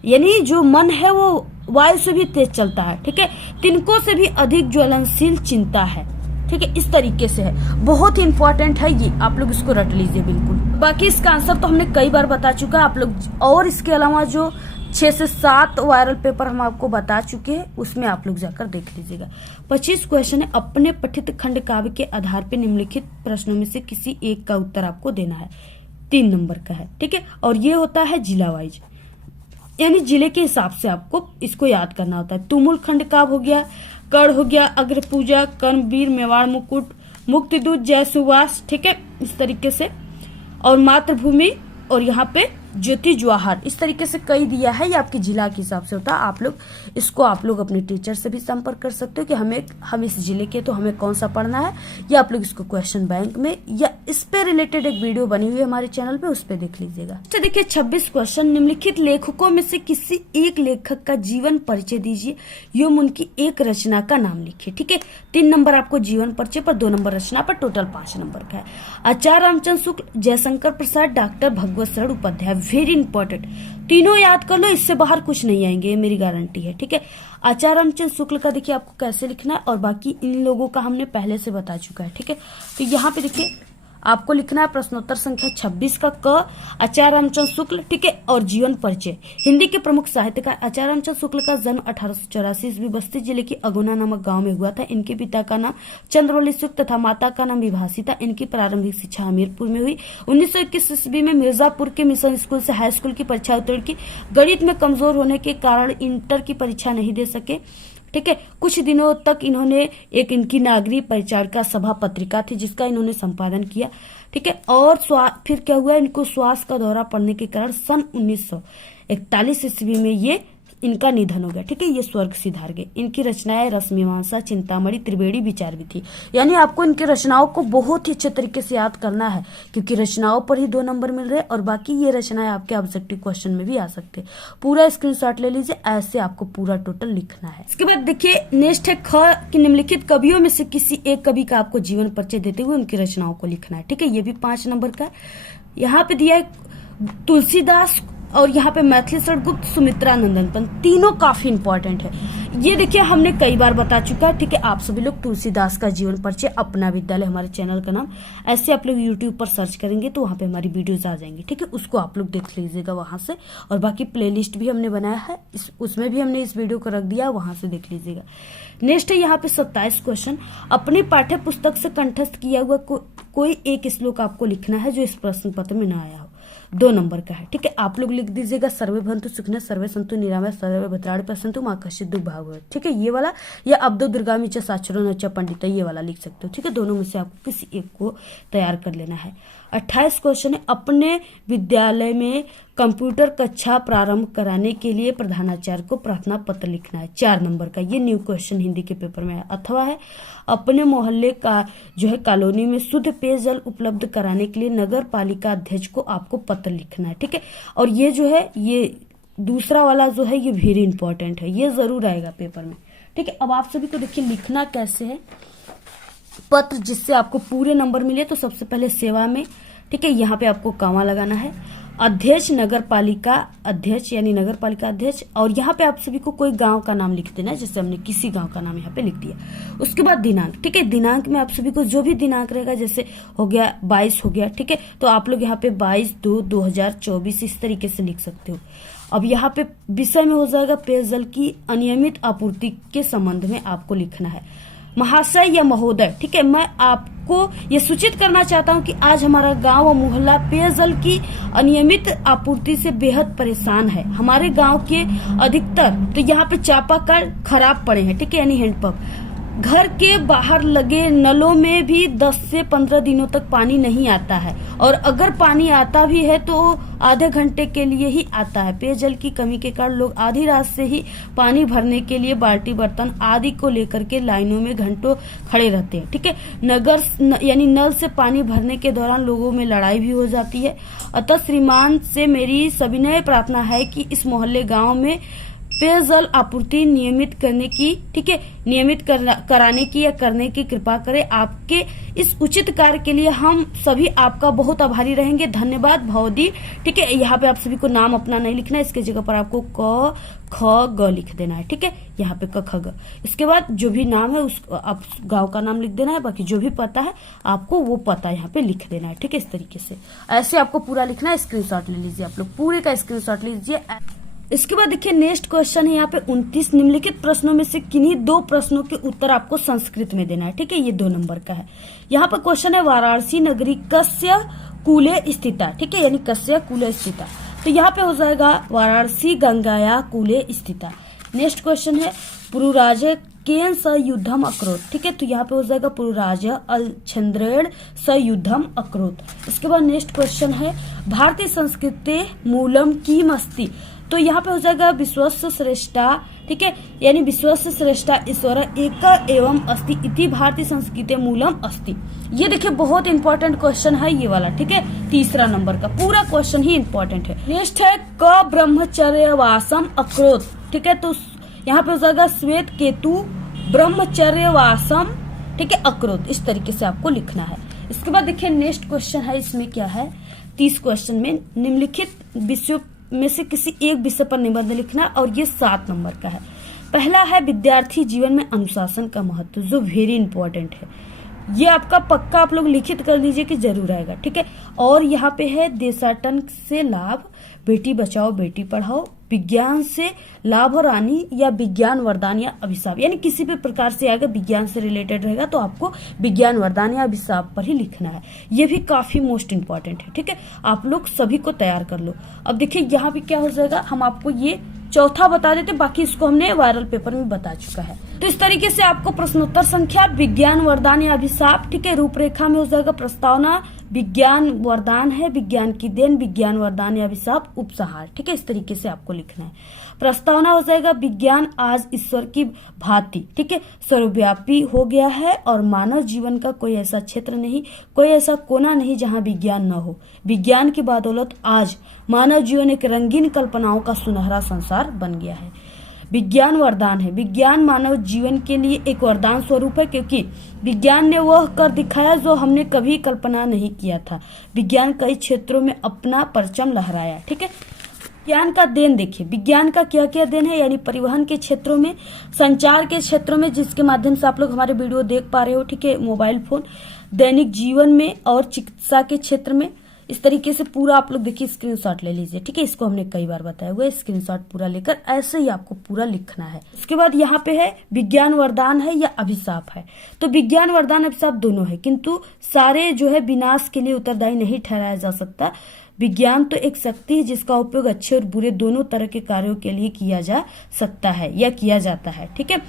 यानी जो मन है वो वायु से भी तेज चलता है, ठीक है। तिनकों से भी अधिक ज्वलनशील चिंता है, ठीक है, इस तरीके से है, बहुत ही इंपॉर्टेंट है ये, आप लोग इसको रट लीजिए बिल्कुल। बाकी इसका आंसर तो हमने कई बार बता चुका है आप लोग, और इसके अलावा जो 6 से 7 वायरल पेपर हम आपको बता चुके हैं उसमें आप लोग जाकर देख लीजिएगा। 25 क्वेश्चन है, अपने पठित खंड काव्य के आधार पर निम्नलिखित प्रश्नों में से किसी एक का उत्तर आपको देना है, 3 नंबर का है, ठीक है। और ये होता है जिला वाइज, यानी जिले के हिसाब से आपको इसको याद करना होता है। तुमुल खंड काव्य हो गया, कड़ हो गया, अग्र पूजा, कर्मवीर, मेवाड़ मुकुट, मुक्तिदूत, जय सुवास, ठीक है, इस तरीके से। और मातृभूमि, और यहाँ पे ज्योति जवाहर, इस तरीके से कई दिया है। ये आपके जिला के हिसाब से होता है। आप लोग अपने टीचर से भी संपर्क कर सकते हो कि हम इस जिले के, तो हमें कौन सा पढ़ना है, या आप लोग इसको क्वेश्चन बैंक में या इस पे रिलेटेड एक वीडियो बनी हुई है हमारे चैनल पे, उस पे देख लीजिएगा। अच्छा देखिए 26 क्वेश्चन, निम्नलिखित लेखकों में से किसी एक लेखक का जीवन परिचय दीजिए एवं उनकी एक रचना का नाम लिखिए। ठीक है, 3 नंबर आपको जीवन परिचय पर, 2 नंबर रचना पर, टोटल 5 नंबर का है। आचार्य रामचंद्र शुक्ल, जयशंकर प्रसाद, डॉक्टर भगवत शरण उपाध्याय। वेरी इंपॉर्टेंट, तीनों याद कर लो, इससे बाहर कुछ नहीं आएंगे, ये मेरी गारंटी है। ठीक है, आचार्य रामचंद्र शुक्ल का देखिए आपको कैसे लिखना है, और बाकी इन लोगों का हमने पहले से बता चुका है। ठीक है, तो यहाँ पे देखिए आपको लिखना है प्रश्नोत्तर संख्या 26 का क, आचार्य रामचंद्र शुक्ल। ठीक है, और जीवन परिचय। हिंदी के प्रमुख साहित्यकार आचार्य रामचंद्र शुक्ल का जन्म 1884 ईस्वी बस्ती जिले की अगुना नामक गांव में हुआ था। इनके पिता का नाम चंद्रवली शुक्ल तथा माता का नाम विभासी था। इनकी प्रारंभिक शिक्षा हमीरपुर में हुई। 1921 ईस्वी में मिर्जापुर के मिशन स्कूल से हाई स्कूल की परीक्षा उत्तीर्ण की। गणित में कमजोर होने के कारण इंटर की परीक्षा नहीं दे सके। ठीक है, कुछ दिनों तक इन्होंने इनकी नागरिक परिचारिका सभा पत्रिका थी जिसका इन्होंने संपादन किया। ठीक है, और फिर क्या हुआ, इनको श्वास का दौरा पड़ने के कारण सन 1941 ईस्वी में ये इनका निधन हो गया। ठीक है, ये स्वर्ग सिधार गए। इनकी रचनाएं रसमीमांसा, चिंतामणि, त्रिवेणी विचार भी थी। यानी आपको इनकी रचनाओं को बहुत ही अच्छे तरीके से याद करना है, क्योंकि रचनाओं पर ही 2 नंबर मिल रहे हैं, और बाकी ये रचनाएं आपके ऑब्जेक्टिव क्वेश्चन में भी आ सकते हैं। पूरा स्क्रीनशॉट ले लीजिए, ऐसे आपको पूरा टोटल लिखना है। इसके बाद देखिए नेक्स्ट है ख कि निम्नलिखित कवियों में से किसी एक कवि का आपको जीवन परिचय देते हुए उनकी रचनाओं को लिखना है। ठीक है, ये भी 5 नंबर का है। यहाँ पे दिया है तुलसीदास, और यहाँ पे मैथिली शरण गुप्त, सुमित्रा नंदन पंत, तीनों काफी इंपॉर्टेंट है। ये देखिए हमने कई बार बता चुका है। ठीक है, आप सभी लोग तुलसीदास का जीवन परिचय, अपना विद्यालय हमारे चैनल का नाम, ऐसे आप लोग यूट्यूब पर सर्च करेंगे तो वहां पे हमारी वीडियोस आ जाएंगी। ठीक है, उसको आप लोग देख लीजिएगा वहां से, और बाकी प्लेलिस्ट भी हमने बनाया है, उसमें भी हमने इस वीडियो को रख दिया, वहां से देख लीजिएगा। नेक्स्ट है यहाँ पे 27 क्वेश्चन, अपनी पाठ्य पुस्तक से कंठस्थ किया हुआ कोई एक श्लोक आपको लिखना है जो इस प्रश्न पत्र में न आया हो। 2 नंबर का है। ठीक है, आप लोग लिख दीजिएगा सर्वे भवन्तु सुखिनः, सर्वे सन्तु निरामया, सर्वे भद्राणि पश्यन्तु मा कश्चित् दुःख भाग् भवेत्। ठीक है, ये वाला, या अब्दो दुर्गामि च साक्षरो न च पंडित, ये वाला लिख सकते हो। ठीक है, दोनों में से आपको किसी एक को तैयार कर लेना है। 28 क्वेश्चन है, अपने विद्यालय में कंप्यूटर कक्षा प्रारंभ कराने के लिए प्रधानाचार्य को प्रार्थना पत्र लिखना है। 4 नंबर का, ये न्यू क्वेश्चन हिंदी के पेपर में है। अथवा है, अपने मोहल्ले का जो है कॉलोनी में शुद्ध पेयजल उपलब्ध कराने के लिए नगर पालिका अध्यक्ष को आपको पत्र लिखना है। ठीक है, और ये जो है, ये दूसरा वाला जो है, ये वेरी इंपॉर्टेंट है, ये जरूर आएगा पेपर में। ठीक है, अब आप सभी को देखिए लिखना कैसे है पत्र जिससे आपको पूरे नंबर मिले। तो सबसे पहले सेवा में, ठीक है, यहाँ पे आपको कॉमा लगाना है। अध्यक्ष, नगर पालिका अध्यक्ष यानी नगर पालिका अध्यक्ष, और यहाँ पे आप सभी को कोई गांव का नाम लिख देना है, जैसे हमने किसी गांव का नाम यहाँ पे लिख दिया। उसके बाद दिनांक। ठीक है, दिनांक में आप सभी को जो भी दिनांक रहेगा, जैसे हो गया 22 हो गया। ठीक है, तो आप लोग यहाँ पे 22/2/2024 इस तरीके से लिख सकते हो। अब यहाँ पे विषय में हो जाएगा पेयजल की अनियमित आपूर्ति के संबंध में आपको लिखना है। महाशय या महोदय, ठीक है, मैं आपको ये सूचित करना चाहता हूँ कि आज हमारा गांव और मोहल्ला पेयजल की अनियमित आपूर्ति से बेहद परेशान है। हमारे गांव के अधिकतर तो यहाँ पे चापाकल खराब पड़े हैं। ठीक है, यानी हैंडपंप। घर के बाहर लगे नलों में भी 10 से 15 दिनों तक पानी नहीं आता है, और अगर पानी आता भी है तो आधे घंटे के लिए ही आता है। पेयजल की कमी के कारण लोग आधी रात से ही पानी भरने के लिए बाल्टी, बर्तन आदि को लेकर के लाइनों में घंटों खड़े रहते हैं। ठीक है, यानी नल से पानी भरने के दौरान लोगों में लड़ाई भी हो जाती है। अतः श्रीमान से मेरी सविनय प्रार्थना है कि इस मोहल्ले गाँव में पेयजल आपूर्ति नियमित करने की, ठीक है, नियमित कराने की या करने की कृपा करें। आपके इस उचित कार्य के लिए हम सभी आपका बहुत आभारी रहेंगे। धन्यवाद भवदी। ठीक है, यहाँ पे आप सभी को नाम अपना नहीं लिखना है, इसके जगह पर आपको क ख ग लिख देना है। ठीक है, यहाँ पे क ख ग। इसके बाद जो भी नाम है उस आप गांव का नाम लिख देना है, बाकी जो भी पता है आपको वो पता यहाँ पे लिख देना है। ठीक है, इस तरीके से ऐसे आपको पूरा लिखना है। स्क्रीनशॉट ले लीजिए, आप लोग पूरे का स्क्रीनशॉट लीजिए। इसके बाद देखिए नेक्स्ट क्वेश्चन है यहाँ पे 29, निम्नलिखित प्रश्नों में से किन्हीं 2 प्रश्नों के उत्तर आपको संस्कृत में देना है। ठीक है, ये 2 नंबर का है। यहाँ पर क्वेश्चन है वाराणसी नगरी कस्य कूले स्थिता। ठीक है, यानी कस्य कूले स्थिता, तो यहाँ पे हो जाएगा वाराणसी गंगाया कूले स्थिता। नेक्स्ट क्वेश्चन है पुरुराज केन स युद्धम अकरोत। ठीक है, तो यहाँ पे हो जाएगा पुरुराज अलछंद्रेण स युद्धम अकरोत। इसके बाद नेक्स्ट क्वेश्चन है भारतीय संस्कृति मूलम कीम अस्ति। तो यहाँ पे हो जाएगा विश्वस्य श्रेष्ठा। ठीक है, यानी विश्वस्य श्रेष्ठा ईश्वर एक एवं अस्ति इति भारतीय संस्कृति मूलम अस्ति। ये देखिए बहुत इंपॉर्टेंट क्वेश्चन है ये वाला। ठीक है, तीसरा नंबर का पूरा क्वेश्चन ही इंपॉर्टेंट है। नेक्स्ट है क ब्रह्मचर्यवासम अकरोत। ठीक है, तो यहाँ पे हो जाएगा श्वेत केतु ब्रह्मचर्यवासम। ठीक है, अकरोत। इस तरीके से आपको लिखना है। इसके बाद देखिए नेक्स्ट क्वेश्चन है, इसमें क्या है 30 क्वेश्चन में निम्नलिखित विषयों में से किसी एक विषय पर निबंध लिखना और ये 7 नंबर का है। पहला है विद्यार्थी जीवन में अनुशासन का महत्व, जो वेरी इंपॉर्टेंट है। ये आपका पक्का आप लोग लिखित कर लीजिए कि जरूर आएगा। ठीक है, और यहाँ पे है देशाटन से लाभ, बेटी बचाओ बेटी पढ़ाओ, विज्ञान से लाभ और हानि या विज्ञान वरदान या अभिशाप, यानी किसी भी प्रकार से आएगा विज्ञान से रिलेटेड रहेगा तो आपको विज्ञान वरदान या अभिशाप पर ही लिखना है। ये भी काफी मोस्ट इंपॉर्टेंट है। ठीक है, आप लोग सभी को तैयार कर लो। अब देखिए यहाँ पे क्या हो जाएगा, हम आपको ये चौथा बता देते, बाकी इसको हमने वायरल पेपर में बता चुका है। तो इस तरीके से आपको प्रश्नोत्तर संख्या, विज्ञान वरदान या अभिशाप। ठीक है, रूपरेखा में हो जाएगा प्रस्तावना, विज्ञान वरदान है, विज्ञान की देन, विज्ञान वरदान या अभिशाप, उपसंहार। ठीक है, इस तरीके से आपको लिखना है। प्रस्तावना हो जाएगा विज्ञान आज ईश्वर की भांति, ठीक है, सर्वव्यापी हो गया है और मानव जीवन का कोई ऐसा क्षेत्र नहीं, कोई ऐसा कोना नहीं जहां विज्ञान न हो। विज्ञान की बदौलत आज मानव जीवन एक रंगीन कल्पनाओं का सुनहरा संसार बन गया है। विज्ञान वरदान है, विज्ञान मानव जीवन के लिए एक वरदान स्वरूप है, क्योंकि विज्ञान ने वह कर दिखाया जो हमने कभी कल्पना नहीं किया था। विज्ञान कई क्षेत्रों में अपना परचम लहराया। ठीक है, विज्ञान का देन देखिए, विज्ञान का क्या क्या देन है, यानी परिवहन के क्षेत्रों में, संचार के क्षेत्रों में, जिसके माध्यम से आप लोग हमारे वीडियो देख पा रहे हो। ठीक है, मोबाइल फोन, दैनिक जीवन में और चिकित्सा के क्षेत्र में। इस तरीके से पूरा आप लोग देखिए स्क्रीनशॉट ले लीजिए। ठीक है, इसको हमने कई बार बताया हुआ है, स्क्रीनशॉट पूरा लेकर ऐसे ही आपको पूरा लिखना है। उसके बाद यहाँ पे है विज्ञान वरदान है या अभिशाप है। तो विज्ञान वरदान अभिशाप दोनों है, किंतु सारे जो है विनाश के लिए उत्तरदायी नहीं ठहराया जा सकता। विज्ञान तो एक शक्ति है जिसका उपयोग अच्छे और बुरे दोनों तरह के कार्यों के लिए किया जा सकता है या किया जाता है। ठीक है,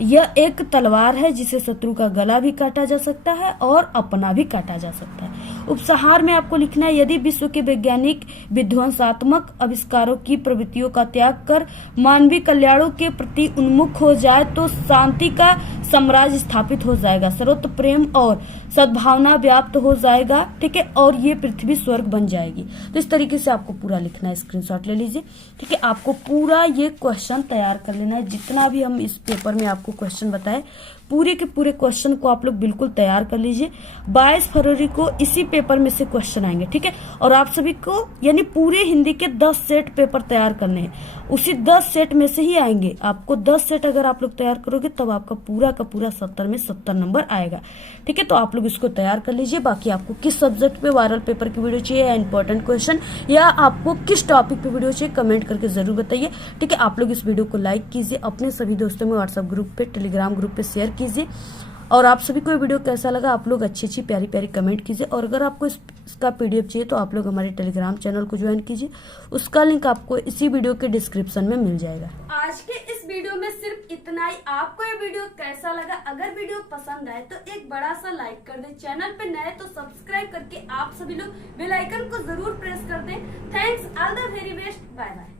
यह एक तलवार है जिसे शत्रु का गला भी काटा जा सकता है और अपना भी काटा जा सकता है। उपसंहार में आपको लिखना है, यदि विश्व के वैज्ञानिक विध्वंसात्मक आविष्कारों की प्रवृत्तियों का त्याग कर मानवीय कल्याणों के प्रति उन्मुख हो जाए तो शांति का साम्राज्य स्थापित हो जाएगा, सर्वत्र प्रेम और सद्भावना व्याप्त हो जाएगा। ठीक है, और ये पृथ्वी स्वर्ग बन जाएगी। तो इस तरीके से आपको पूरा लिखना है, स्क्रीनशॉट ले लीजिए। ठीक है, आपको पूरा ये क्वेश्चन तैयार कर लेना है। जितना भी हम इस पेपर में आपको क्वेश्चन बताए, पूरे के पूरे क्वेश्चन को आप लोग बिल्कुल तैयार कर लीजिए। 22 फरवरी को इसी पेपर में से क्वेश्चन आएंगे। ठीक है, और आप सभी को यानी पूरे हिंदी के 10 सेट पेपर तैयार करने हैं। उसी 10 सेट में से ही आएंगे। आपको 10 सेट अगर आप लोग तैयार करोगे तब आपका पूरा का पूरा 70 में 70 नंबर आएगा। ठीक है, तो आप लोग इसको तैयार कर लीजिए। बाकी आपको किस सब्जेक्ट पे वायरल पेपर की वीडियो चाहिए या इंपॉर्टेंट क्वेश्चन या आपको किस टॉपिक पे वीडियो चाहिए, कमेंट करके जरूर बताइए। ठीक है, आप लोग इस वीडियो को लाइक कीजिए, अपने सभी दोस्तों में व्हाट्सएप ग्रुप पे, टेलीग्राम ग्रुप पे शेयर कीजिए। और आप सभी को ये वीडियो कैसा लगा आप लोग अच्छी प्यारी प्यारी कमेंट कीजिए। और अगर आपको इसका पीडीएफ चाहिए तो आप लोग हमारे टेलीग्राम चैनल को ज्वाइन कीजिए, उसका लिंक आपको इसी वीडियो के डिस्क्रिप्शन में मिल जाएगा। आज के इस वीडियो में सिर्फ इतना ही। आपको ये वीडियो कैसा लगा? अगर वीडियो पसंद आए तो एक बड़ा सा लाइक कर दे, चैनल पे नए तो सब्सक्राइब करके आप सभी लोग बेल आइकन को जरूर प्रेस कर दें। Thanks, all the very best, bye bye.